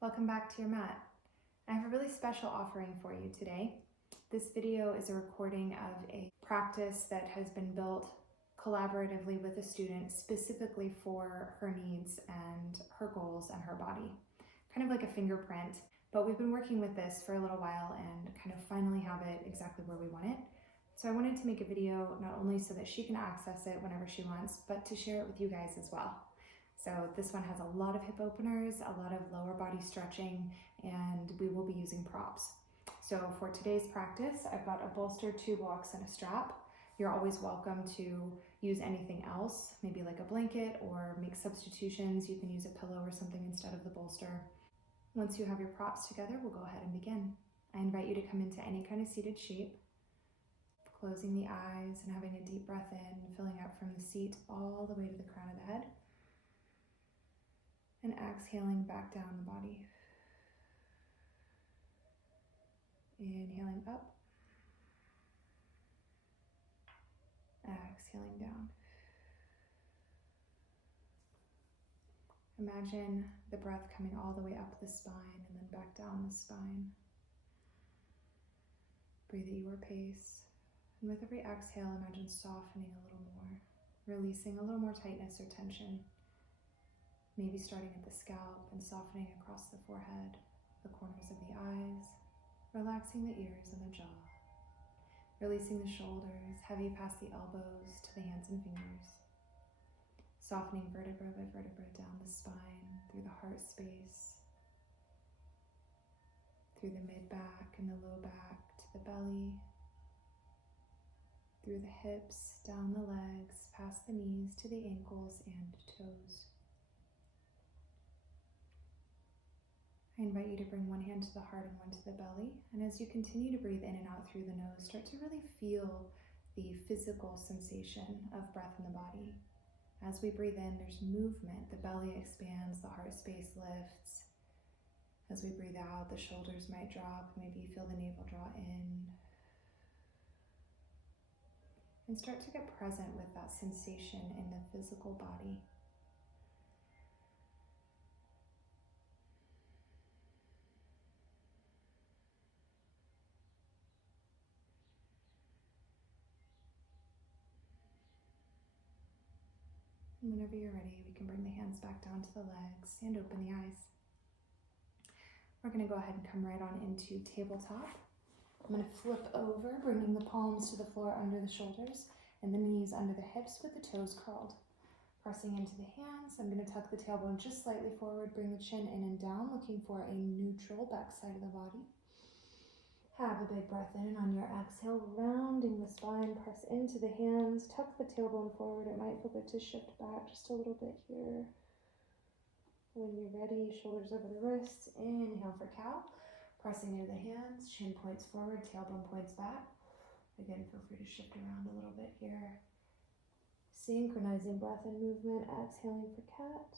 Welcome back to your mat. I have a really special offering for you today. This video is a recording of a practice that has been built collaboratively with a student specifically for her needs and her goals and her body. Kind of like a fingerprint, but we've been working with this for a little while and kind of finally have it exactly where we want it. So I wanted to make a video not only so that she can access it whenever she wants, but to share it with you guys as well. So this one has a lot of hip openers, a lot of lower body stretching, and we will be using props. So for today's practice, I've got a bolster, 2 blocks, and a strap. You're always welcome to use anything else, maybe like a blanket, or make substitutions. You can use a pillow or something instead of the bolster. Once you have your props together, we'll go ahead and begin. I invite you to come into any kind of seated shape, closing the eyes and having a deep breath in, filling up from the seat all the way to the crown of the head. And exhaling back down the body. Inhaling up. Exhaling down. Imagine the breath coming all the way up the spine and then back down the spine. Breathe at your pace. And with every exhale, imagine softening a little more, releasing a little more tightness or tension. Maybe starting at the scalp and softening across the forehead, the corners of the eyes, relaxing the ears and the jaw. Releasing the shoulders, heavy past the elbows to the hands and fingers. Softening vertebra by vertebra down the spine, through the heart space, through the mid-back and the low back to the belly, through the hips, down the legs, past the knees to the ankles and toes. I invite you to bring one hand to the heart and one to the belly, and as you continue to breathe in and out through the nose, start to really feel the physical sensation of breath in the body. As we breathe in, there's movement. The belly expands, the heart space lifts. As we breathe out, the shoulders might drop. Maybe you feel the navel draw in. And start to get present with that sensation in the physical body. And whenever you're ready, we can bring the hands back down to the legs and open the eyes. We're going to go ahead and come right on into tabletop. I'm going to flip over, bringing the palms to the floor under the shoulders and the knees under the hips with the toes curled. Pressing into the hands, I'm going to tuck the tailbone just slightly forward, bring the chin in and down, looking for a neutral back side of the body. Have a big breath in on your exhale, rounding the spine, press into the hands, tuck the tailbone forward. It might feel good to shift back just a little bit here. When you're ready, shoulders over the wrists, inhale for cow. Pressing into the hands, chin points forward, tailbone points back. Again, feel free to shift around a little bit here. Synchronizing breath and movement, exhaling for cat,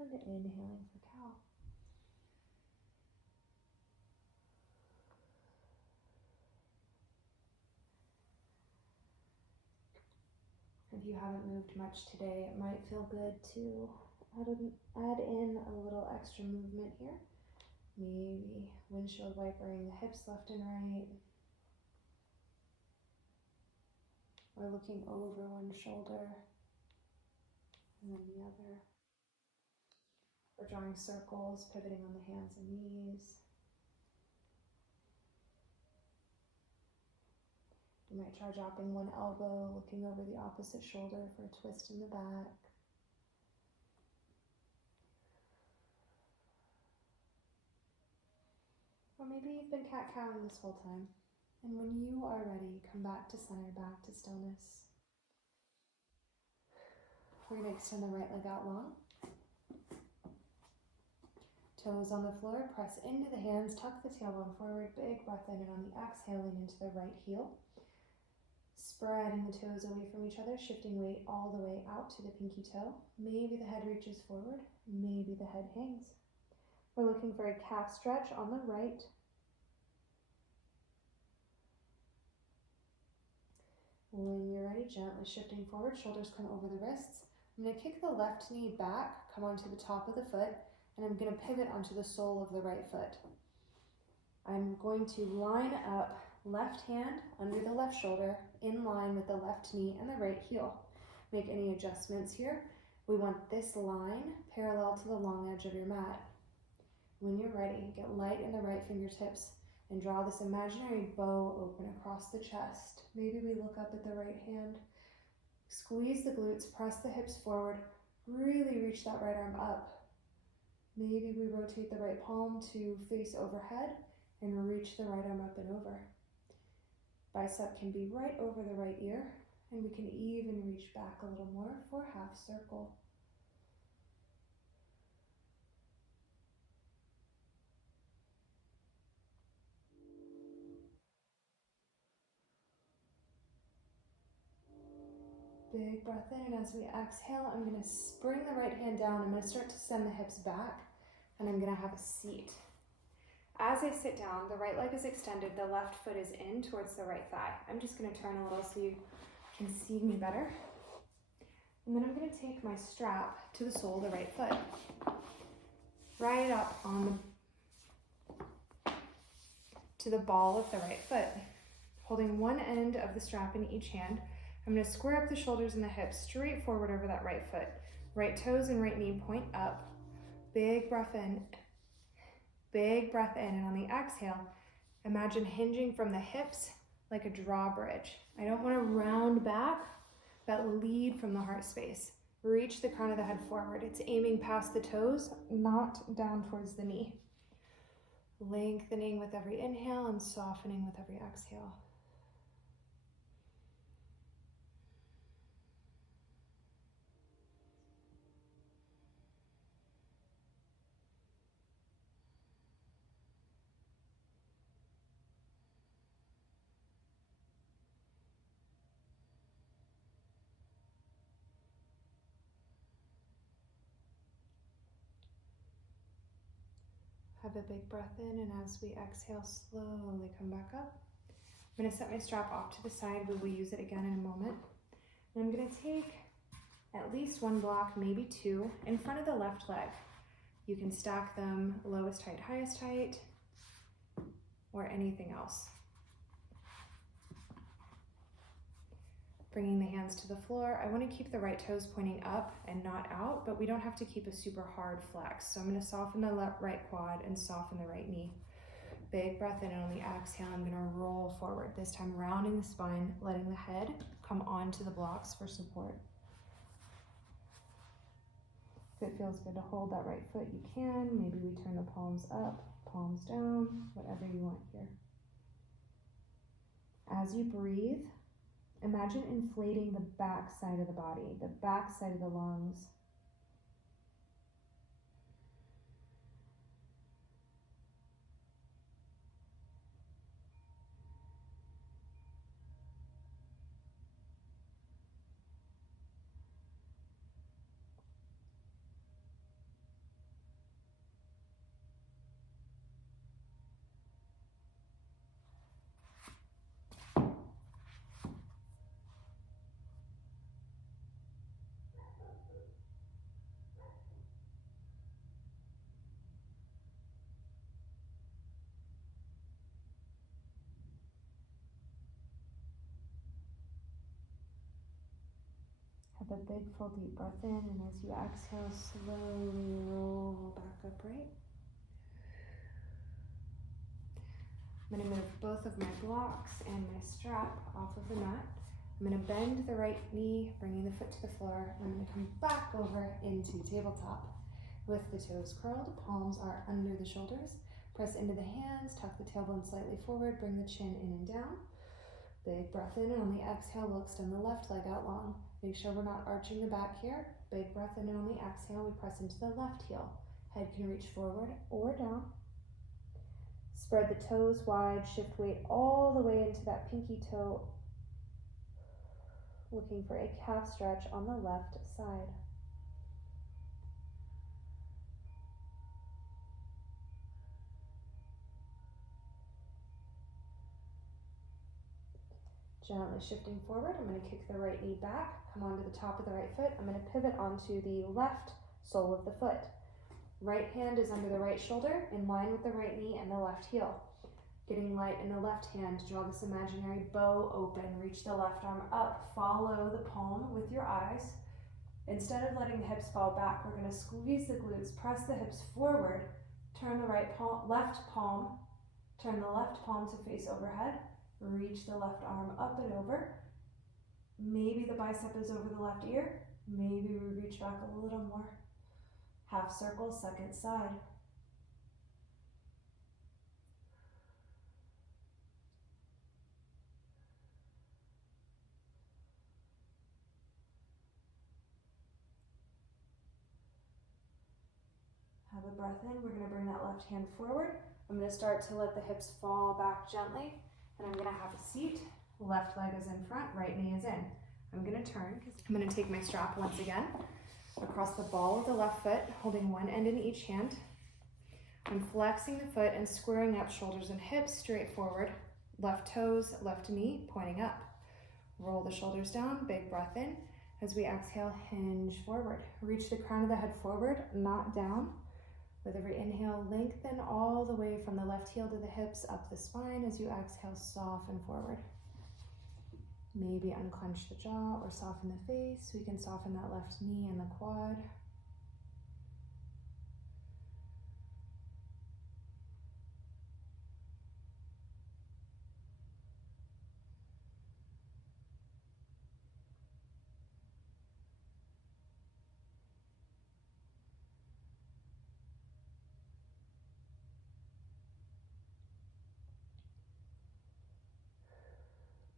and inhaling for cow. If you haven't moved much today, it might feel good to add in a little extra movement here. Maybe windshield wipering the hips left and right. Or looking over one shoulder and then the other. Or drawing circles, pivoting on the hands and knees. You might try dropping one elbow, looking over the opposite shoulder for a twist in the back. Or maybe you've been cat-cowing this whole time. And when you are ready, come back to center, back to stillness. We're going to extend the right leg out long. Toes on the floor, press into the hands, tuck the tailbone forward, big breath in, and on the exhaling into the right heel. Spreading the toes away from each other, shifting weight all the way out to the pinky toe. Maybe the head reaches forward, maybe the head hangs. We're looking for a calf stretch on the right. When you're ready, gently shifting forward, shoulders come over the wrists. I'm going to kick the left knee back, come onto the top of the foot, and I'm going to pivot onto the sole of the right foot. I'm going to line up left hand under the left shoulder in line with the left knee and the right heel. Make any adjustments here. We want this line parallel to the long edge of your mat. When you're ready, get light in the right fingertips and draw this imaginary bow open across the chest. Maybe we look up at the right hand. Squeeze the glutes, press the hips forward, really reach that right arm up. Maybe we rotate the right palm to face overhead and reach the right arm up and over. Bicep can be right over the right ear, and we can even reach back a little more for half circle. Big breath in, and as we exhale, I'm going to bring the right hand down. I'm going to start to send the hips back, and I'm going to have a seat. As I sit down, the right leg is extended, the left foot is in towards the right thigh. I'm just going to turn a little so you can see me better. And then I'm going to take my strap to the sole of the right foot. Right up on to the ball of the right foot. Holding one end of the strap in each hand, I'm going to square up the shoulders and the hips straight forward over that right foot. Right toes and right knee point up. Big breath in. Big breath in, and on the exhale, imagine hinging from the hips like a drawbridge. I don't want to round back, but lead from the heart space. Reach the crown of the head forward. It's aiming past the toes, not down towards the knee. Lengthening with every inhale and softening with every exhale. Have a big breath in, and as we exhale, slowly come back up. I'm going to set my strap off to the side. We will use it again in a moment. And I'm going to take at least one block, maybe two, in front of the left leg. You can stack them lowest height, highest height, or anything else. Bringing the hands to the floor. I want to keep the right toes pointing up and not out, but we don't have to keep a super hard flex. So I'm going to soften the right quad and soften the right knee. Big breath in, and on the exhale, I'm going to roll forward. This time rounding the spine, letting the head come onto the blocks for support. If it feels good to hold that right foot, you can. Maybe we turn the palms up, palms down, whatever you want here. As you breathe, imagine inflating the back side of the body, the back side of the lungs. Have a big full deep breath in, and as you exhale, slowly roll back upright. I'm going to move both of my blocks and my strap off of the mat. I'm going to bend the right knee, bringing the foot to the floor. I'm going to come back over into tabletop. With the toes curled, palms are under the shoulders. Press into the hands, tuck the tailbone slightly forward, bring the chin in and down. Big breath in, and on the exhale, we'll extend the left leg out long. Make sure we're not arching the back here. Big breath in, and on the exhale, we press into the left heel. Head can reach forward or down. Spread the toes wide, shift weight all the way into that pinky toe. Looking for a calf stretch on the left side. Gently shifting forward, I'm going to kick the right knee back, come onto the top of the right foot. I'm going to pivot onto the left sole of the foot. Right hand is under the right shoulder, in line with the right knee and the left heel. Getting light in the left hand, draw this imaginary bow open, reach the left arm up, follow the palm with your eyes. Instead of letting the hips fall back, we're gonna squeeze the glutes, press the hips forward, turn the left palm, turn the left palm to face overhead, reach the left arm up and over. Maybe the bicep is over the left ear, maybe we reach back a little more. Half circle, second side. Have a breath in. We're going to bring that left hand forward. I'm going to start to let the hips fall back gently, and I'm going to have a seat. Left leg is in front, right knee is in. I'm going to turn because I'm going to take my strap once again across the ball of the left foot, holding one end in each hand. I'm flexing the foot and squaring up, shoulders and hips straight forward. Left toes, left knee pointing up. Roll the shoulders down, big breath in. As we exhale, hinge forward. Reach the crown of the head forward, not down. With every inhale, lengthen all the way from the left heel to the hips, up the spine. As you exhale, soften forward. Maybe unclench the jaw or soften the face. We can soften that left knee and the quad.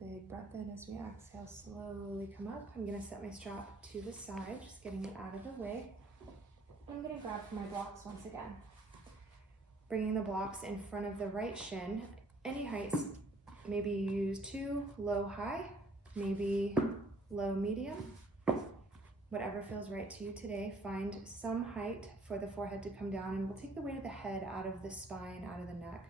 Big breath in. As we exhale, slowly come up. I'm going to set my strap to the side, just getting it out of the way. I'm going to grab for my blocks once again. Bringing the blocks in front of the right shin, any heights. Maybe you use 2, low, high, maybe low, medium. Whatever feels right to you today. Find some height for the forehead to come down, and we'll take the weight of the head out of the spine, out of the neck.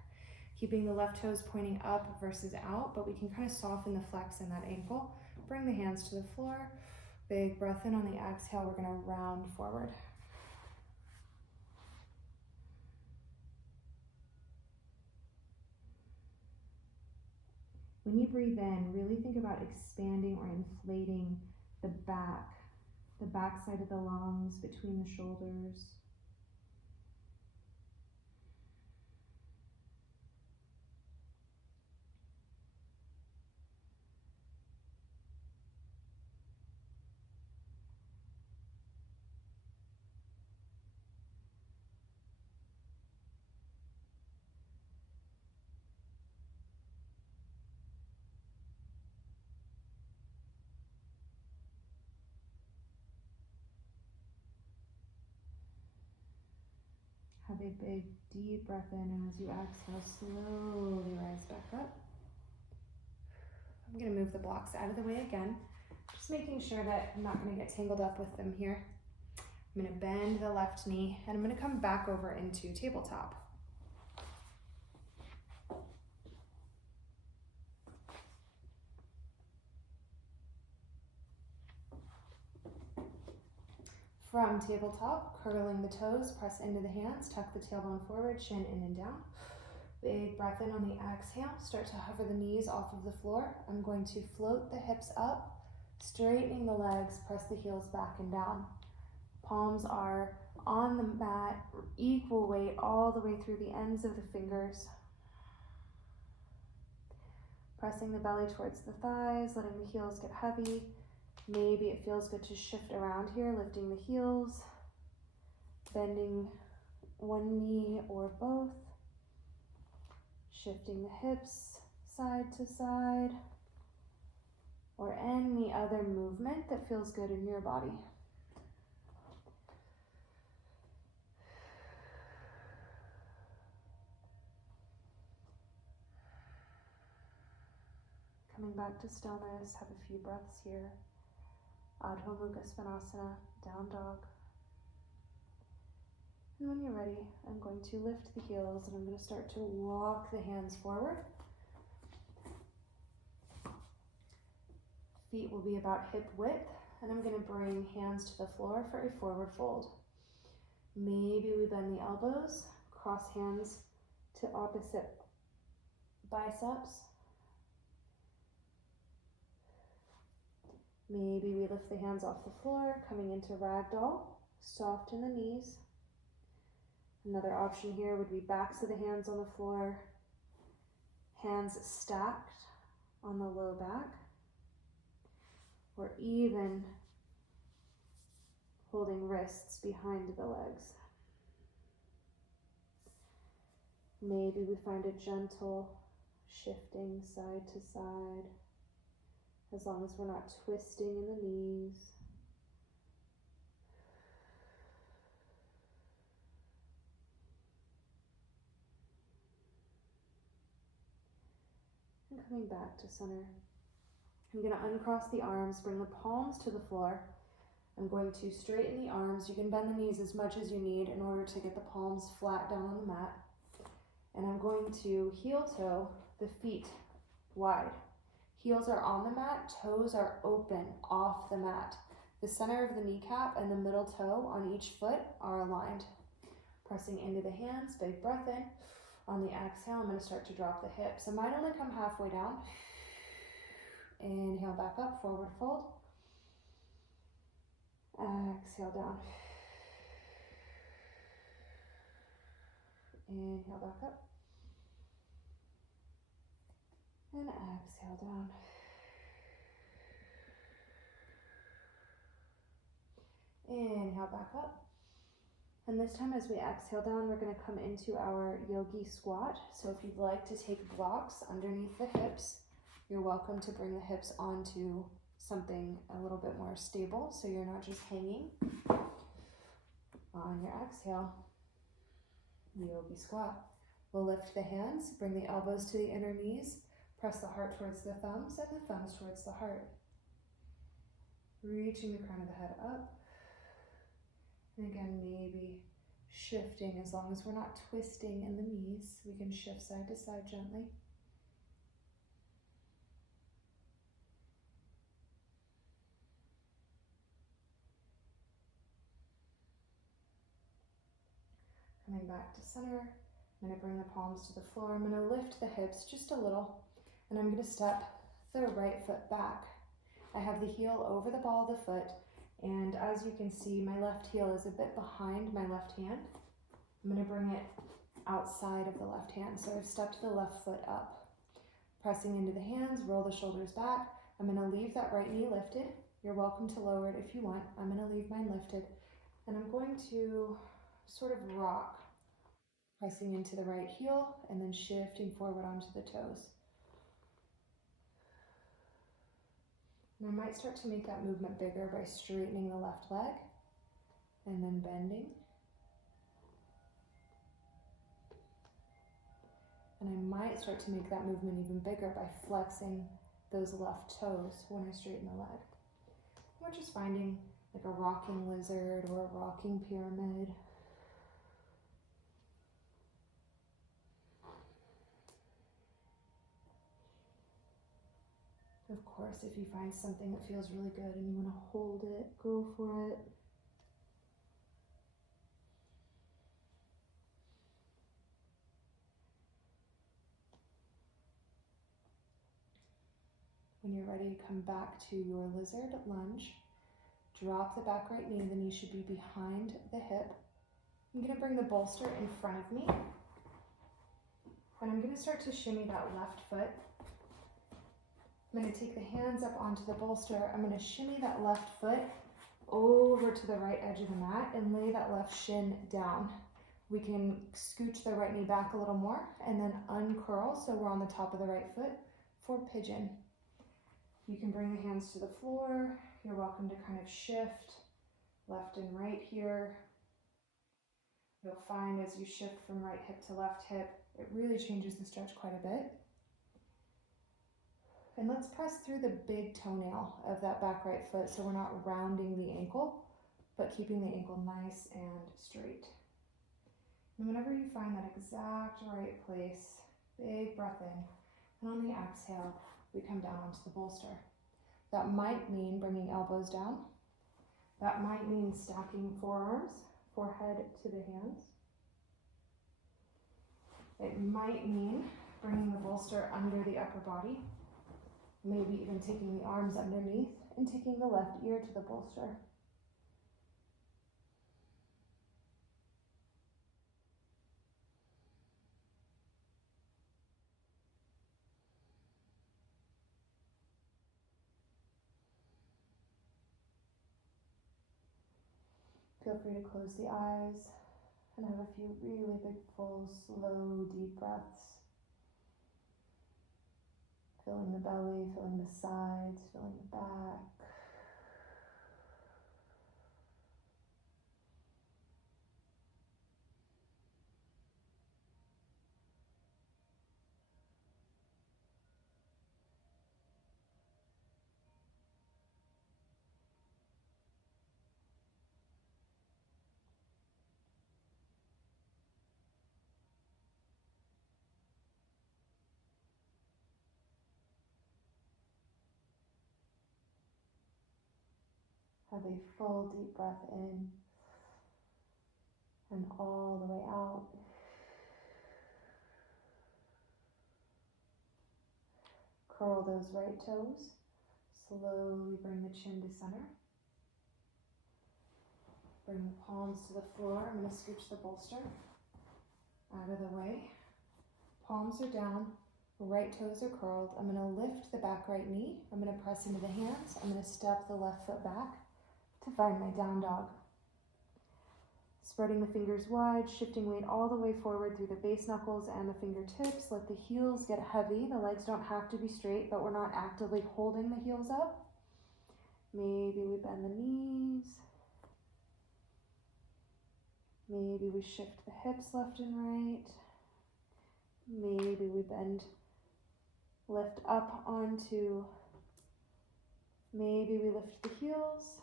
Keeping the left toes pointing up versus out, but we can kind of soften the flex in that ankle. Bring the hands to the floor. Big breath in. On the exhale, we're going to round forward. When you breathe in, really think about expanding or inflating the back side of the lungs, between the shoulders. Have a big, deep breath in, and as you exhale, slowly rise back up. I'm going to move the blocks out of the way again, just making sure that I'm not going to get tangled up with them here. I'm going to bend the left knee, and I'm going to come back over into tabletop. From tabletop, curling the toes, press into the hands, tuck the tailbone forward, shin in and down. Big breath in. On the exhale, start to hover the knees off of the floor. I'm going to float the hips up, straightening the legs, press the heels back and down. Palms are on the mat, equal weight all the way through the ends of the fingers. Pressing the belly towards the thighs, letting the heels get heavy. Maybe it feels good to shift around here, lifting the heels, bending one knee or both, shifting the hips side to side, or any other movement that feels good in your body. Coming back to stillness, have a few breaths here. Adho Mukha Svanasana, down dog. And when you're ready, I'm going to lift the heels and I'm going to start to walk the hands forward. Feet will be about hip width, and I'm going to bring hands to the floor for a forward fold. Maybe we bend the elbows, cross hands to opposite biceps. Maybe we lift the hands off the floor, coming into ragdoll, soft in the knees. Another option here would be backs of the hands on the floor, hands stacked on the low back, or even holding wrists behind the legs. Maybe we find a gentle shifting side to side, as long as we're not twisting in the knees. And coming back to center. I'm going to uncross the arms, bring the palms to the floor. I'm going to straighten the arms. You can bend the knees as much as you need in order to get the palms flat down on the mat. And I'm going to heel toe the feet wide. Heels are on the mat, toes are open off the mat. The center of the kneecap and the middle toe on each foot are aligned. Pressing into the hands, big breath in. On the exhale, I'm going to start to drop the hips. I might only come halfway down. Inhale back up, forward fold. Exhale down. Inhale back up. And exhale down. Inhale back up. And this time as we exhale down, we're going to come into our yogi squat. So if you'd like to take blocks underneath the hips, you're welcome to bring the hips onto something a little bit more stable so you're not just hanging. On your exhale, yogi squat. We'll lift the hands, bring the elbows to the inner knees, press the heart towards the thumbs and the thumbs towards the heart. Reaching the crown of the head up. And again, maybe shifting, as long as we're not twisting in the knees, we can shift side to side gently. Coming back to center, I'm going to bring the palms to the floor. I'm going to lift the hips just a little, and I'm going to step the right foot back. I have the heel over the ball of the foot, and as you can see, my left heel is a bit behind my left hand. I'm going to bring it outside of the left hand, so I've stepped the left foot up. Pressing into the hands, roll the shoulders back. I'm going to leave that right knee lifted. You're welcome to lower it if you want. I'm going to leave mine lifted, and I'm going to sort of rock, pressing into the right heel and then shifting forward onto the toes. And I might start to make that movement bigger by straightening the left leg and then bending. And I might start to make that movement even bigger by flexing those left toes when I straighten the leg. We're just finding like a rocking lizard or a rocking pyramid. Of course, if you find something that feels really good and you want to hold it, go for it. When you're ready to come back to your lizard lunge, drop the back right knee. The knee should be behind the hip. I'm going to bring the bolster in front of me. And I'm going to start to shimmy that left foot. I'm going to take the hands up onto the bolster. I'm going to shimmy that left foot over to the right edge of the mat and lay that left shin down. We can scooch the right knee back a little more and then uncurl so we're on the top of the right foot for pigeon. You can bring the hands to the floor. You're welcome to kind of shift left and right here. You'll find as you shift from right hip to left hip, it really changes the stretch quite a bit. And let's press through the big toenail of that back right foot so we're not rounding the ankle, but keeping the ankle nice and straight. And whenever you find that exact right place, big breath in, and on the exhale, we come down onto the bolster. That might mean bringing elbows down. That might mean stacking forearms. forehead to the hands. It might mean bringing the bolster under the upper body, maybe even taking the arms underneath and taking the left ear to the bolster. Feel free to close the eyes and have a few really big, full, slow, deep breaths. Filling the belly, filling the sides, filling the back. Have a full deep breath in and all the way out. Curl those right toes. Slowly bring the chin to center. Bring the palms to the floor. I'm going to scooch the bolster out of the way. Palms are down. Right toes are curled. I'm going to lift the back right knee. I'm going to press into the hands. I'm going to step the left foot back to find my down dog. Spreading the fingers wide, shifting weight all the way forward through the base knuckles and the fingertips. Let the heels get heavy. The legs don't have to be straight, but we're not actively holding the heels up. Maybe we bend the knees. Maybe we shift the hips left and right. Maybe we bend, lift up onto, maybe we lift the heels.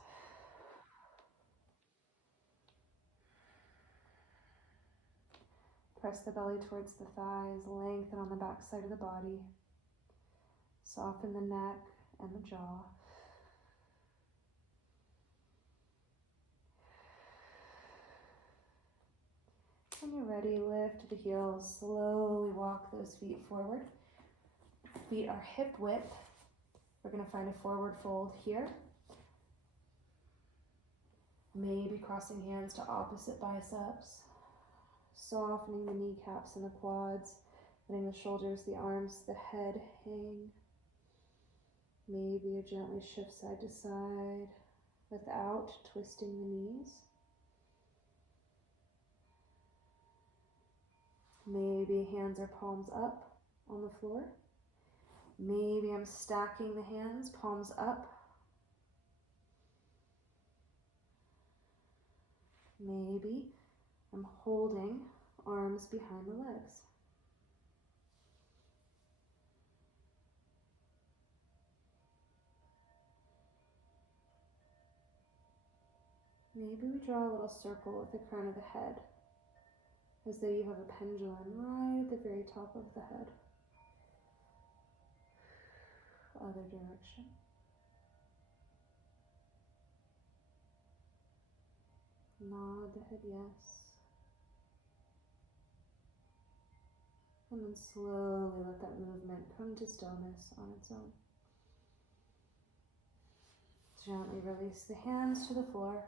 Press the belly towards the thighs, lengthen on the back side of the body. Soften the neck and the jaw. When you're ready, lift the heels, slowly walk those feet forward. Feet are hip width. We're going to find a forward fold here. Maybe crossing hands to opposite biceps. Softening the kneecaps and the quads, letting the shoulders, the arms, the head hang. Maybe you gently shift side to side without twisting the knees. Maybe hands or palms up on the floor. Maybe I'm stacking the hands, palms up. Maybe I'm holding arms behind the legs. Maybe we draw a little circle with the crown of the head, as though you have a pendulum right at the very top of the head. Other direction. Nod the head yes. And then slowly let that movement come to stillness on its own. Gently release the hands to the floor.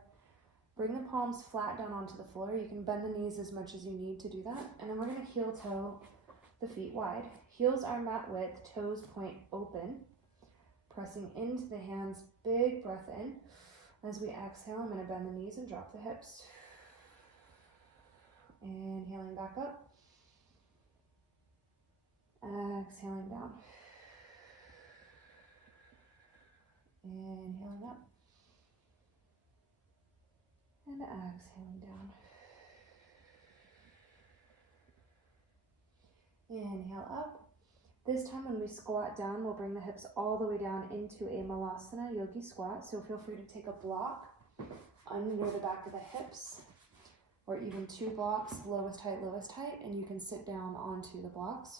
Bring the palms flat down onto the floor. You can bend the knees as much as you need to do that. And then we're going to heel toe the feet wide. Heels are mat width, toes point open. Pressing into the hands, big breath in. As we exhale, I'm going to bend the knees and drop the hips. Inhaling back up. Exhaling down. Inhaling up. And exhaling down. Inhale up. This time when we squat down, we'll bring the hips all the way down into a Malasana Yogi squat. So feel free to take a block under the back of the hips, or even 2 blocks, lowest height, and you can sit down onto the blocks.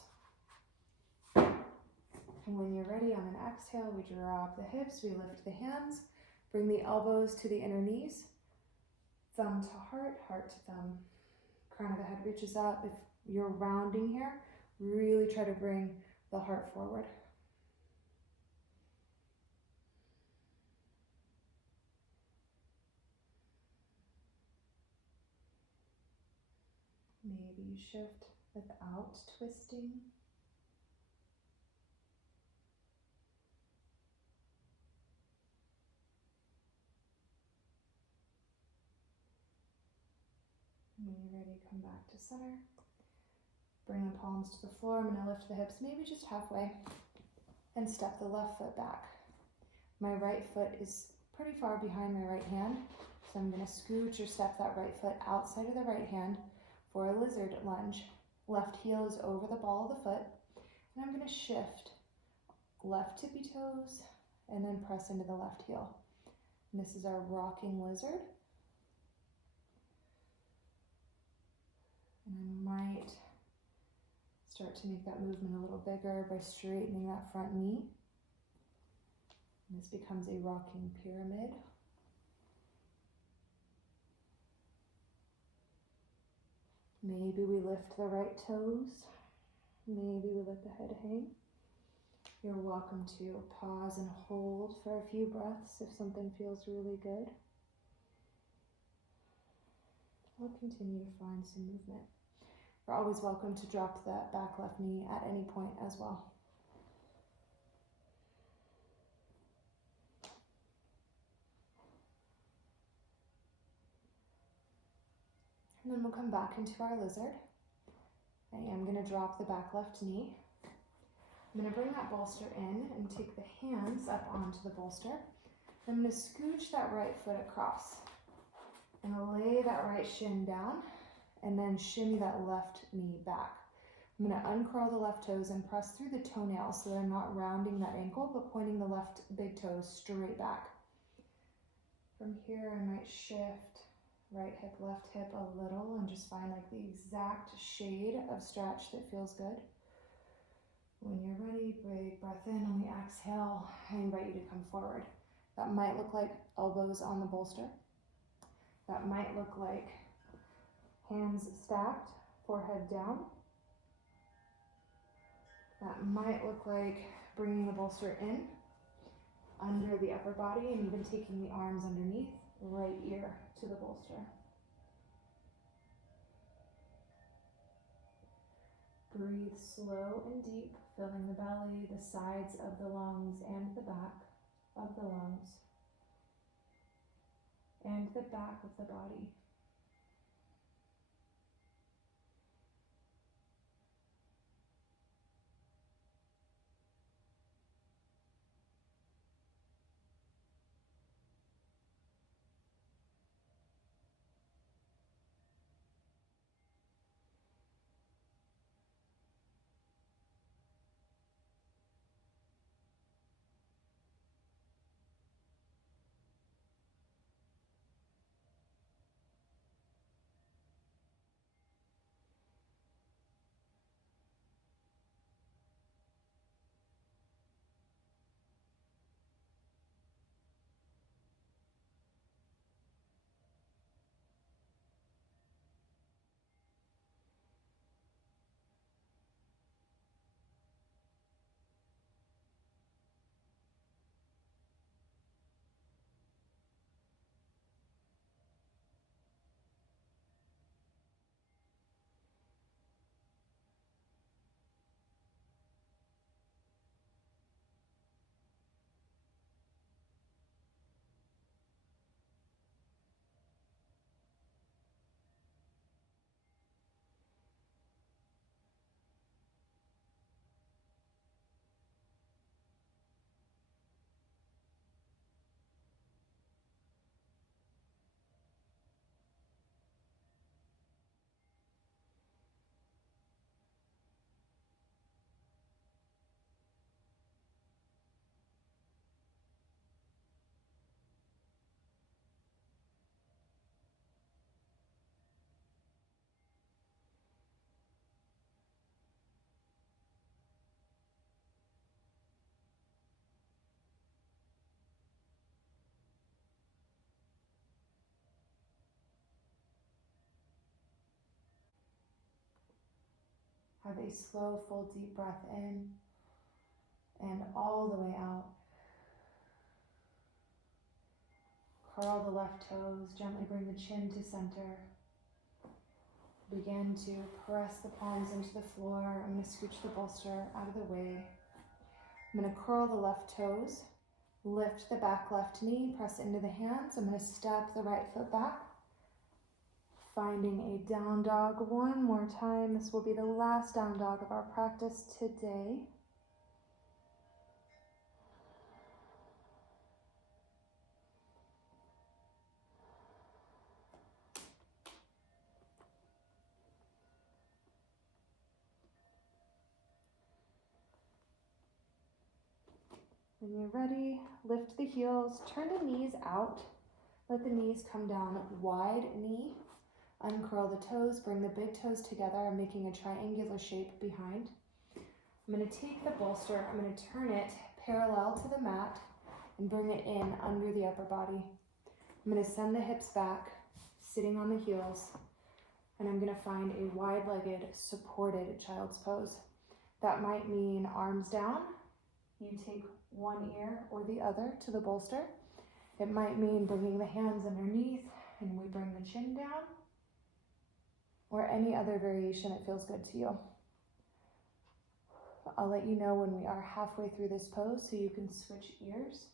And when you're ready, on an exhale, we drop the hips, we lift the hands, bring the elbows to the inner knees, thumb to heart, heart to thumb. Crown of the head reaches up. If you're rounding here, really try to bring the heart forward. Maybe you shift without twisting. When you're ready, come back to center. Bring the palms to the floor. I'm going to lift the hips maybe just halfway and step the left foot back. My right foot is pretty far behind my right hand, so I'm going to scooch or step that right foot outside of the right hand for a lizard lunge. Left heel is over the ball of the foot, and I'm going to shift left tippy toes and then press into the left heel. And this is our rocking lizard. And I might start to make that movement a little bigger by straightening that front knee. And this becomes a rocking pyramid. Maybe we lift the right toes. Maybe we let the head hang. You're welcome to pause and hold for a few breaths if something feels really good. I'll continue to find some movement. You're always welcome to drop that back left knee at any point as well. And then we'll come back into our lizard. I am going to drop the back left knee. I'm going to bring that bolster in and take the hands up onto the bolster. I'm going to scooch that right foot across and lay that right shin down and then shimmy that left knee back. I'm going to uncurl the left toes and press through the toenails so that I'm not rounding that ankle but pointing the left big toe straight back. From here I might shift right hip, left hip a little and just find like the exact shade of stretch that feels good. When you're ready, big breath in. On the exhale, I invite you to come forward. That might look like elbows on the bolster. That might look like hands stacked, forehead down. That might look like bringing the bolster in, under the upper body, and even taking the arms underneath, right ear to the bolster. Breathe slow and deep, filling the belly, the sides of the lungs, and the back of the lungs, and the back of the body. a slow, full, deep breath in and all the way out. Curl the left toes, gently bring the chin to center. Begin to press the palms into the floor. I'm going to scooch the bolster out of the way. I'm going to curl the left toes, lift the back left knee, press into the hands. I'm going to step the right foot back, finding a down dog one more time. This will be the last down dog of our practice today. When you're ready, lift the heels, turn the knees out. Let the knees come down, wide knee. Uncurl the toes, bring the big toes together. I'm making a triangular shape behind. I'm going to take the bolster, I'm going to turn it parallel to the mat and bring it in under the upper body. I'm going to send the hips back, sitting on the heels, and I'm going to find a wide-legged, supported child's pose. That might mean arms down. You take one ear or the other to the bolster. It might mean bringing the hands underneath and we bring the chin down, or any other variation that feels good to you. I'll let you know when we are halfway through this pose so you can switch ears.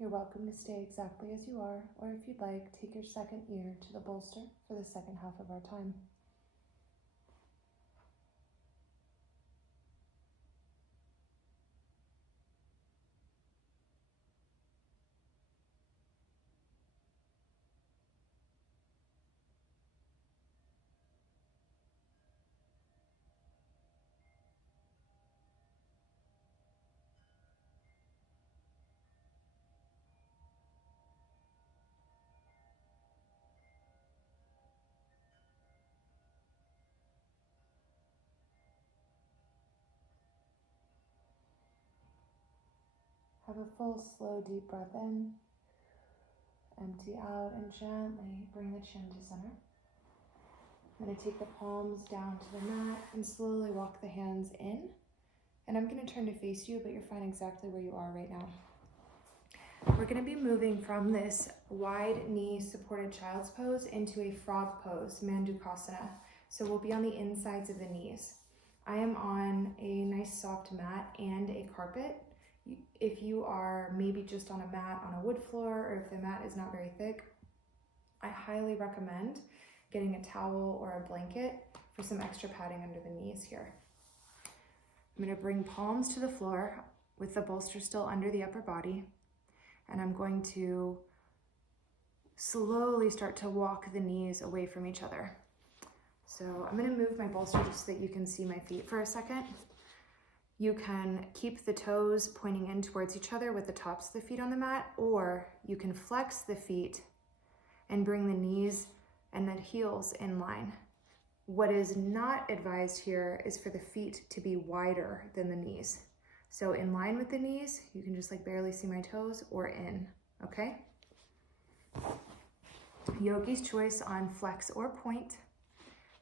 You're welcome to stay exactly as you are, or if you'd like, take your second ear to the bolster for the second half of our time. Have a full, slow, deep breath in. Empty out and gently bring the chin to center. I'm going to take the palms down to the mat and slowly walk the hands in. And I'm going to turn to face you, but you're fine exactly where you are right now. We're going to be moving from this wide knee supported child's pose into a frog pose, Mandukasana. So we'll be on the insides of the knees. I am on a nice soft mat and a carpet. If you are maybe just on a mat on a wood floor, or if the mat is not very thick, I highly recommend getting a towel or a blanket for some extra padding under the knees here. I'm going to bring palms to the floor with the bolster still under the upper body, and I'm going to slowly start to walk the knees away from each other. So I'm going to move my bolster just so that you can see my feet for a second. You can keep the toes pointing in towards each other with the tops of the feet on the mat, or you can flex the feet and bring the knees and the heels in line. What is not advised here is for the feet to be wider than the knees. So in line with the knees, you can just like barely see my toes, or in, okay? Yogi's choice on flex or point.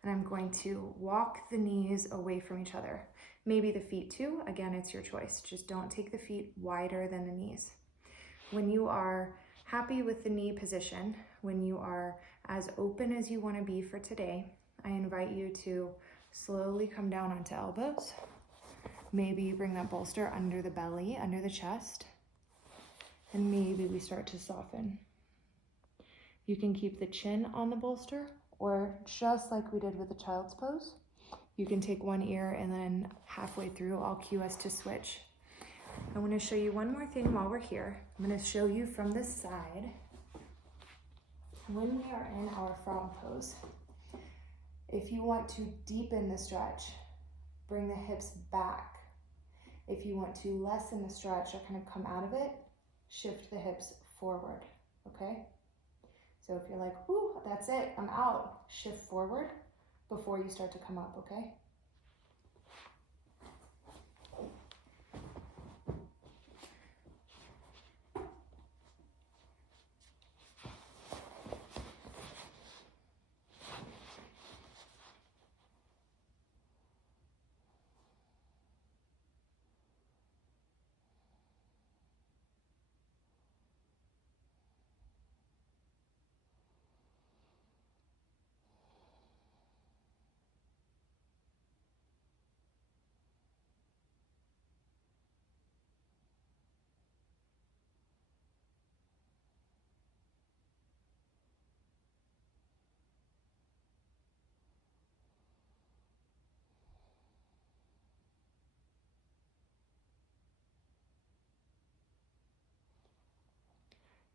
And I'm going to walk the knees away from each other. Maybe the feet too, again, it's your choice. Just don't take the feet wider than the knees. When you are happy with the knee position, when you are as open as you want to be for today, I invite you to slowly come down onto elbows. Maybe you bring that bolster under the belly, under the chest, and maybe we start to soften. You can keep the chin on the bolster, or just like we did with the child's pose, you can take one ear and then halfway through, I'll cue us to switch. I want to show you one more thing while we're here. I'm going to show you from this side when we are in our frog pose. If you want to deepen the stretch, bring the hips back. If you want to lessen the stretch or kind of come out of it, shift the hips forward, okay? So if you're like, whoo, that's it, I'm out, shift forward before you start to come up, okay?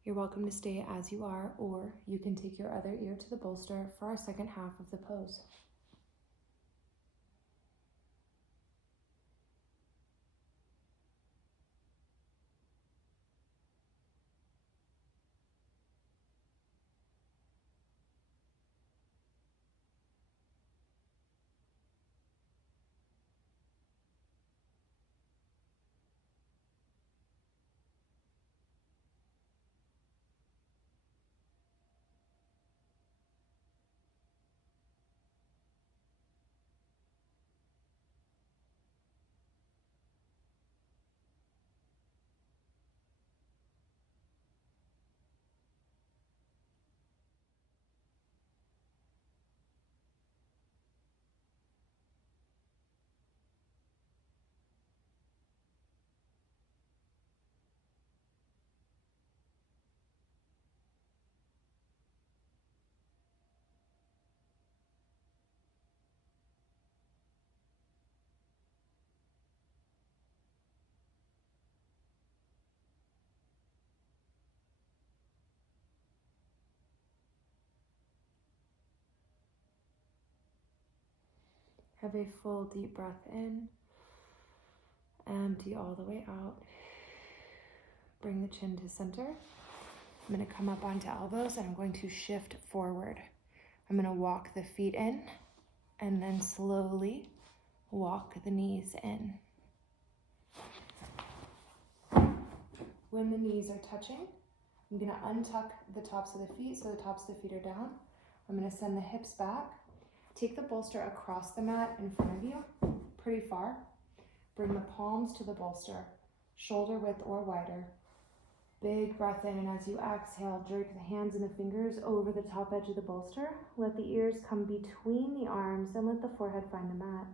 You're welcome to stay as you are, or you can take your other ear to the bolster for our second half of the pose. Have a full deep breath in, empty all the way out. Bring the chin to center. I'm going to come up onto elbows and I'm going to shift forward. I'm going to walk the feet in and then slowly walk the knees in. When the knees are touching, I'm going to untuck the tops of the feet so the tops of the feet are down. I'm going to send the hips back. Take the bolster across the mat in front of you, pretty far. Bring the palms to the bolster, shoulder width or wider. Big breath in, and as you exhale, jerk the hands and the fingers over the top edge of the bolster. Let the ears come between the arms and let the forehead find the mat.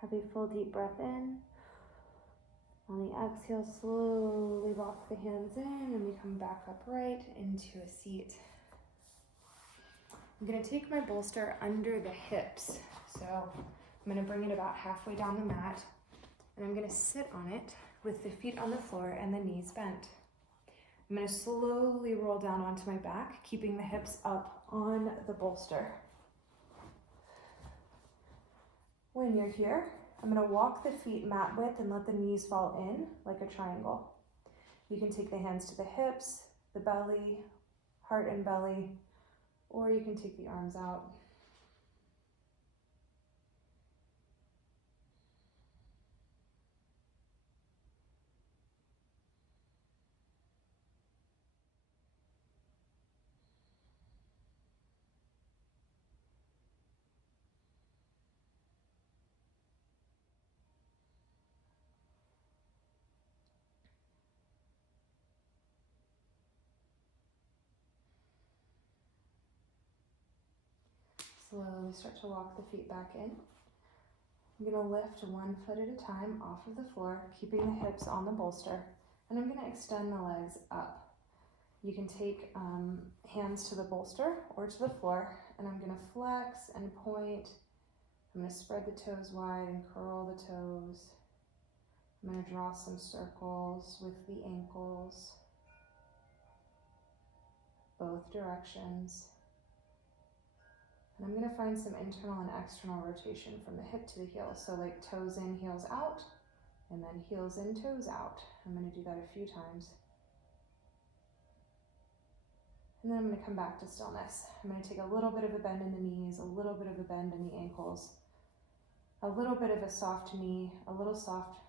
Have a full deep breath in. On the exhale, slowly walk the hands in and we come back upright into a seat. I'm going to take my bolster under the hips. So I'm going to bring it about halfway down the mat and I'm going to sit on it with the feet on the floor and the knees bent. I'm going to slowly roll down onto my back, keeping the hips up on the bolster. When you're here, I'm going to walk the feet mat width and let the knees fall in like a triangle. You can take the hands to the hips, the belly, heart and belly, or you can take the arms out. Slowly start to walk the feet back in. I'm going to lift one foot at a time off of the floor, keeping the hips on the bolster, and I'm going to extend the legs up. You can take hands to the bolster or to the floor, and I'm going to flex and point. I'm going to spread the toes wide and curl the toes. I'm going to draw some circles with the ankles, both directions. And I'm going to find some internal and external rotation from the hip to the heel. So like toes in, heels out, and then heels in, toes out. I'm going to do that a few times. And then I'm going to come back to stillness. I'm going to take a little bit of a bend in the knees, a little bit of a bend in the ankles, a little bit of a soft knee, a little soft.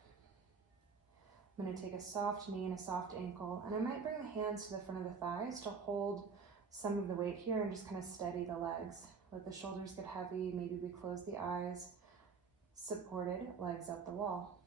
I'm going to take a soft knee and a soft ankle, and I might bring the hands to the front of the thighs to hold some of the weight here and just kind of steady the legs. Let the shoulders get heavy, maybe we close the eyes, supported, legs up the wall.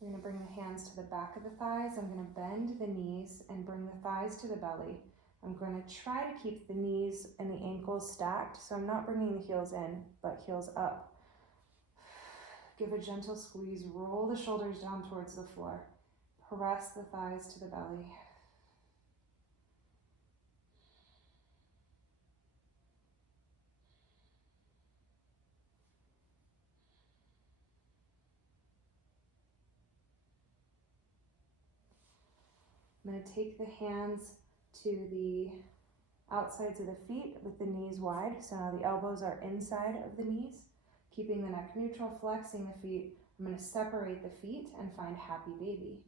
We're going to bring the hands to the back of the thighs. I'm going to bend the knees and bring the thighs to the belly. I'm going to try to keep the knees and the ankles stacked, so I'm not bringing the heels in, but heels up. Give a gentle squeeze, roll the shoulders down towards the floor. Press the thighs to the belly. I'm going to take the hands to the outsides of the feet with the knees wide. So now the elbows are inside of the knees, keeping the neck neutral, flexing the feet. I'm going to separate the feet and find happy baby.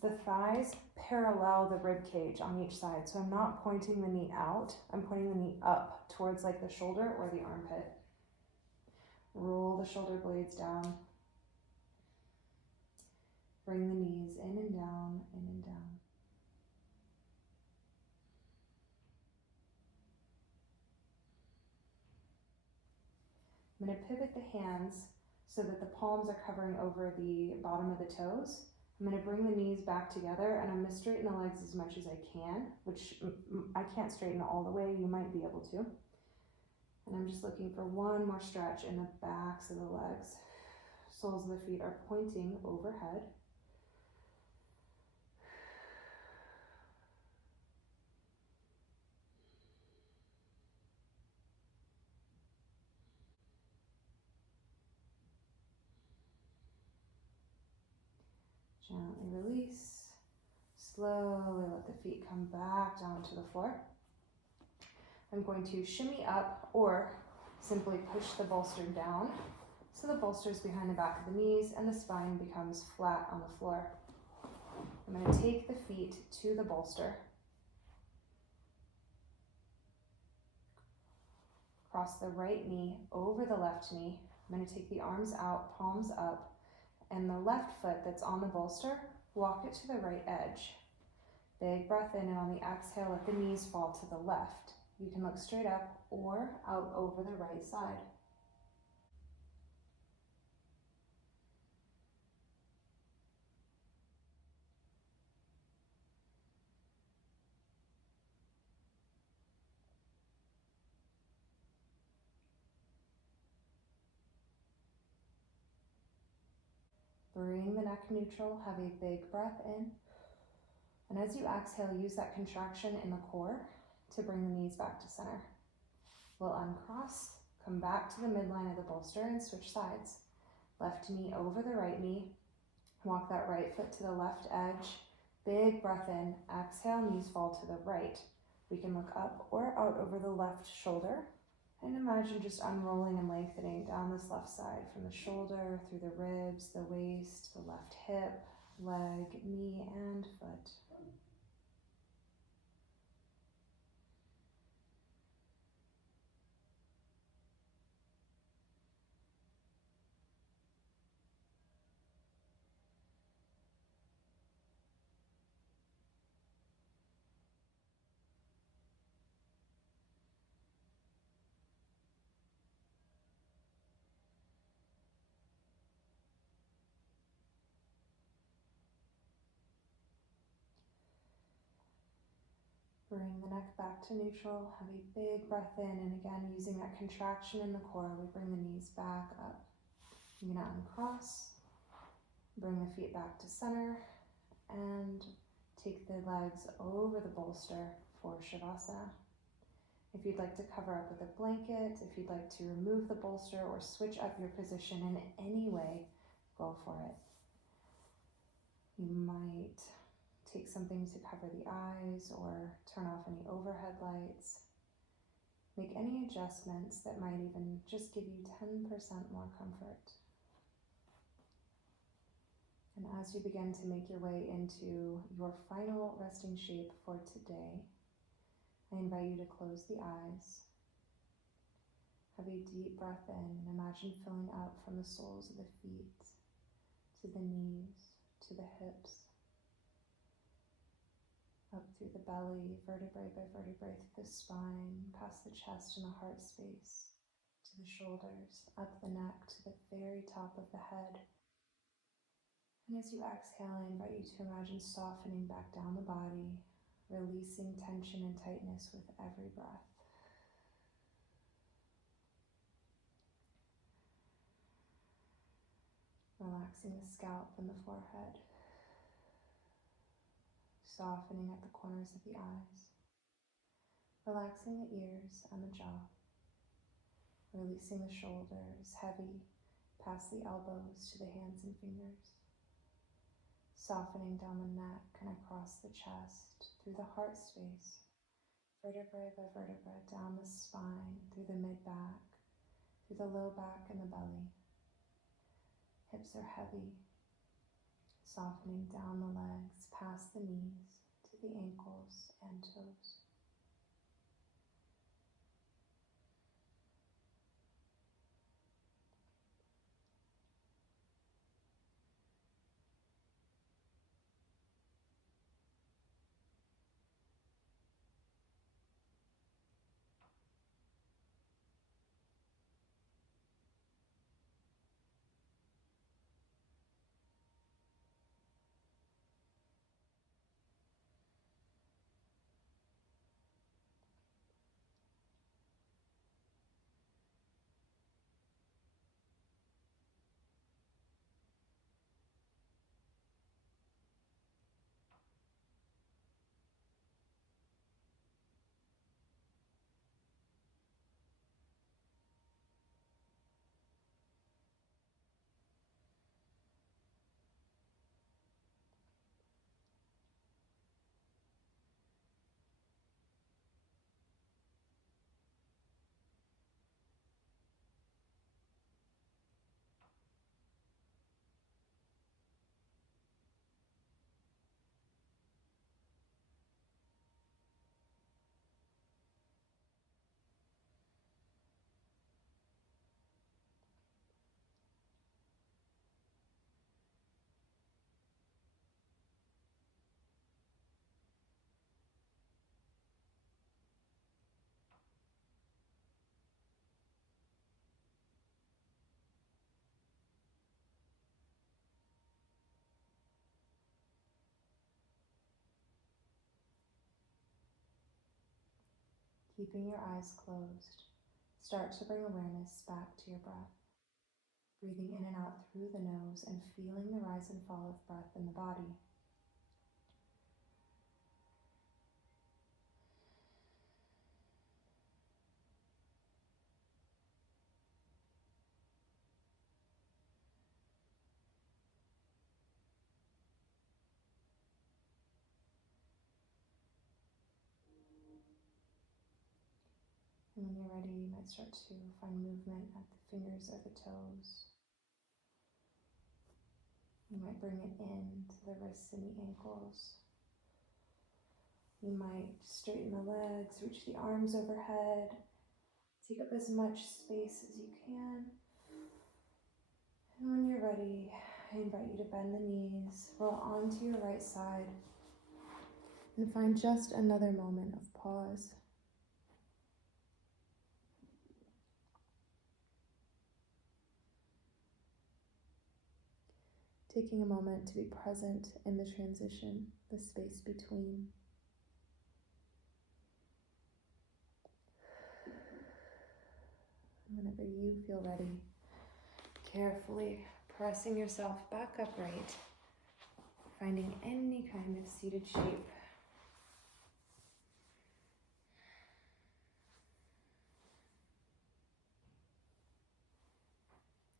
The thighs parallel the rib cage on each side. So I'm not pointing the knee out, I'm pointing the knee up towards like the shoulder or the armpit. Roll the shoulder blades down. Bring the knees in and down, in and down. I'm going to pivot the hands so that the palms are covering over the bottom of the toes. I'm going to bring the knees back together, and I'm going to straighten the legs as much as I can, which I can't straighten all the way. You might be able to. And I'm just looking for one more stretch in the backs of the legs. Soles of the feet are pointing overhead. Gently release. Slowly let the feet come back down to the floor. I'm going to shimmy up or simply push the bolster down so the bolster is behind the back of the knees and the spine becomes flat on the floor. I'm going to take the feet to the bolster. Cross the right knee over the left knee. I'm going to take the arms out, palms up, and the left foot that's on the bolster, walk it to the right edge. Big breath in, and on the exhale, let the knees fall to the left. You can look straight up or out over the right side. Bring the neck neutral, have a big breath in. And as you exhale, use that contraction in the core to bring the knees back to center. We'll uncross, come back to the midline of the bolster and switch sides. Left knee over the right knee. Walk that right foot to the left edge. Big breath in, exhale, knees fall to the right. We can look up or out over the left shoulder. And imagine just unrolling and lengthening down this left side from the shoulder, through the ribs, the waist, the left hip, leg, knee, and foot. Bring the neck back to neutral. Have a big breath in, and again, using that contraction in the core, we bring the knees back up. You're gonna uncross, bring the feet back to center, and take the legs over the bolster for Shavasana. If you'd like to cover up with a blanket, if you'd like to remove the bolster or switch up your position in any way, go for it. You might take something to cover the eyes or turn off any overhead lights. Make any adjustments that might even just give you 10% more comfort. And as you begin to make your way into your final resting shape for today, I invite you to close the eyes. Have a deep breath in and imagine filling up from the soles of the feet to the knees, to the hips, up through the belly, vertebrae by vertebrae, through the spine, past the chest and the heart space, to the shoulders, up the neck, to the very top of the head. And as you exhale, I invite you to imagine softening back down the body, releasing tension and tightness with every breath. Relaxing the scalp and the forehead, softening at the corners of the eyes, relaxing the ears and the jaw, releasing the shoulders, heavy, past the elbows to the hands and fingers, softening down the neck and across the chest, through the heart space, vertebrae by vertebrae, down the spine, through the mid-back, through the low back and the belly. Hips are heavy, softening down the legs, past the knees, to the ankles and toes. Keeping your eyes closed, start to bring awareness back to your breath. Breathing in and out through the nose and feeling the rise and fall of breath in the body. And when you're ready, you might start to find movement at the fingers or the toes. You might bring it in to the wrists and the ankles. You might straighten the legs, reach the arms overhead. Take up as much space as you can. And when you're ready, I invite you to bend the knees, roll onto your right side, and find just another moment of pause. Taking a moment to be present in the transition, the space between. feel ready, carefully pressing yourself back upright, finding any kind of seated shape.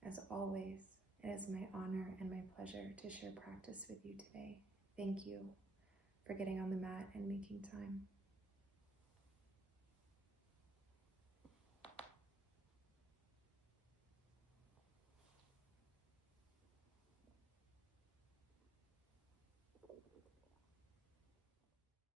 As always, it is my honor and my pleasure to share practice with you today. Thank you for getting on the mat and making time.